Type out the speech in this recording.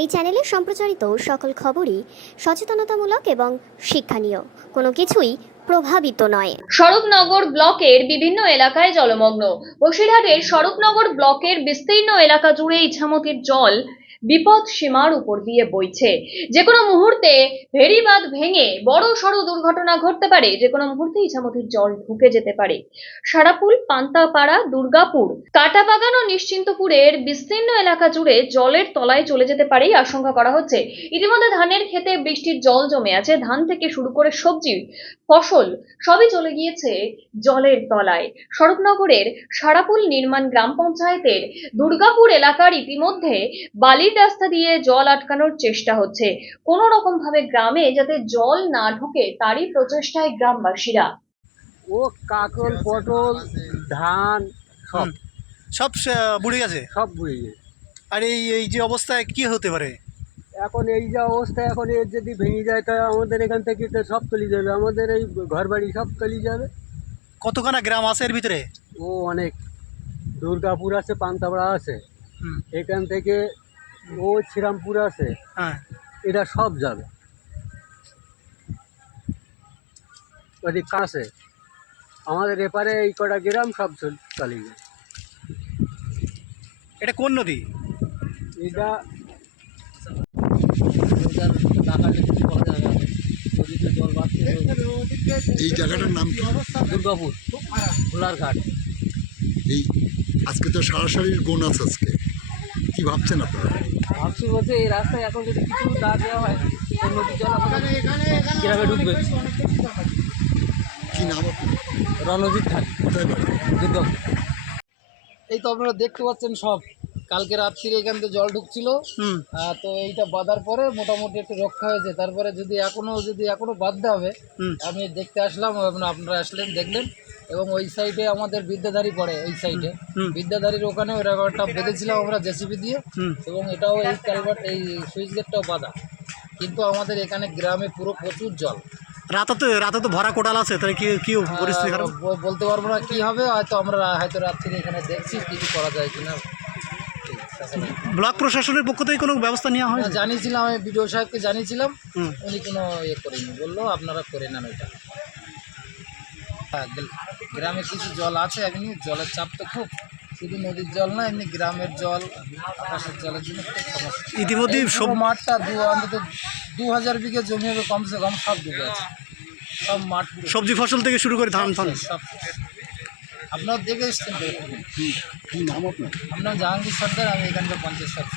এই চ্যানেলে সম্প্রচারিত সকল খবরই সচেতনতামূলক এবং শিক্ষণীয়, কোনো কিছুই প্রভাবিত নয়। স্বরূপনগর ব্লকের বিভিন্ন এলাকায় জলমগ্ন। বসিরহাটের স্বরূপনগর ব্লকের বিস্তীর্ণ এলাকা জুড়ে ইছামতির জল বিপদ সীমার উপর দিয়ে বইছে। যে কোনো মুহূর্তে ভেড়িবাঁধ ভেঙে বড় সড় দুর্ঘটনা ঘটতে পারে। যে কোনো মুহূর্তে ইছামতির জল ঢুকে যেতে পারে। সারাপুল, পান্তাপাড়া, দুর্গাপুর, কাটাবাগান ও নিশ্চিন্তপুরের বিস্তীর্ণ এলাকা জুড়ে জলের তলায় চলে যেতে পারে আশঙ্কা করা হচ্ছে। ইতিমধ্যে ধানের ক্ষেতে বৃষ্টির জল জমে আছে। ধান থেকে শুরু করে সবজি ফসল সবই চলে গিয়েছে জলের তলায়। স্বরূপনগরের সারাপুল নির্মাণ গ্রাম পঞ্চায়েতের দুর্গাপুর এলাকার ইতিমধ্যে বালির রাস্তা দিয়ে জল আটকানোর চেষ্টা হচ্ছে। কোনো রকম ভাবে গ্রামে যাতে জল না ঢুকে তারই প্রচেষ্টায় গ্রামবাসীরা। ও কাকল, পটল, ধান সব সব বুড়ে গেছে। সব বুড়ে গেছে। আর এই যে অবস্থায় কি হতে পারে? এখন এই যে অবস্থা, এখন এর যদি ভেঙে যায় তা আমাদের এখান থেকে তো সব তলি যাবে, আমাদের এই ঘর বাড়ি সব তলি যাবে। কতখানা গ্রাম আছে এর ভিতরে? ও অনেক, দুর্গাপুর আছে, পান্তাপাড়া আছে, এখান থেকে ও শ্রীরামপুর আছে, হ্যাঁ, এটা সব যাবে। ওদিক কাছে আমাদের এপারে এই কটা গ্রাম সব চালিয়ে যায়। এটা কোন নদী? এটা এই জায়গাটার নাম কি? দুর্গাপুর খোলার ঘাট। এই আজকে তো সারাসারির গোন আছে, আজকে কি ভাবছেন আপনারা? ভাবছি বলতে এই রাস্তায় এখন যদি কিছু না দেওয়া হয় তো নদীর জল আমাদের গ্রামে ঢুকবে। কি নাম আপনার? রণজিৎ ঘাট, কোথায় বাড়ি? দুর্গাপুর। এই তো আপনারা দেখতে পাচ্ছেন সব কালকে রাত্রিরে এখান থেকে জল ঢুকছিল। তো এইটা বাঁধার পরে মোটামুটি একটু রক্ষা হয়েছে। তারপরে যদি এখনো বাঁধতে হবে, আমি দেখতে আসলাম, আপনারা আসলেন, দেখলেন। এবং ওই সাইডে আমাদের বিদ্যাধারী পড়ে, এই সাইডে বিদ্যাধারীর ওখানে ওই রাবারটা বেঁধেছিলাম আমরা জেসিবি দিয়ে। এবং এটাও এই কালভার্ট, এই সুইচ গেটটাও বাঁধা। কিন্তু আমাদের এখানে গ্রামে পুরো প্রচুর জল। রাতে তো ভরা কোটাল আছে, তাহলে কি পরিস্থিতি খারাপ? বলতে পারবো না কি হবে, আমরা রাত্রিরে এখানে দেখছি কিছু করা যায় কিনা। ব্লক প্রশাসনের পক্ষ থেকে কোনো ব্যবস্থা নেওয়া হয়? জানিয়েছিলাম, আমি বিডিও সাহেবকে জানিয়েছিলাম, উনি কোনো করেনি, বললো আপনারা করে নেন ওইটা। গ্রামে কিছু জল আছে, এমনি জলের চাপ তো খুব, শুধু নদীর জল না, এমনি গ্রামের জল, আকাশের জলের জন্য খুব সমস্যা। ইতিমধ্যে সব মাঠটা অন্তত 2000 বিঘে জমি হবে কমসে কম, সব ডুবে আছে। সব মাঠ, সবজি ফসল থেকে শুরু করে ধান ফান সব। আপনারা দেখে এসছেন। কি নাম আপনার? আপনার জাহাঙ্গীর সর্দার, আমি এখানকার পঞ্চায়েত সদস্য।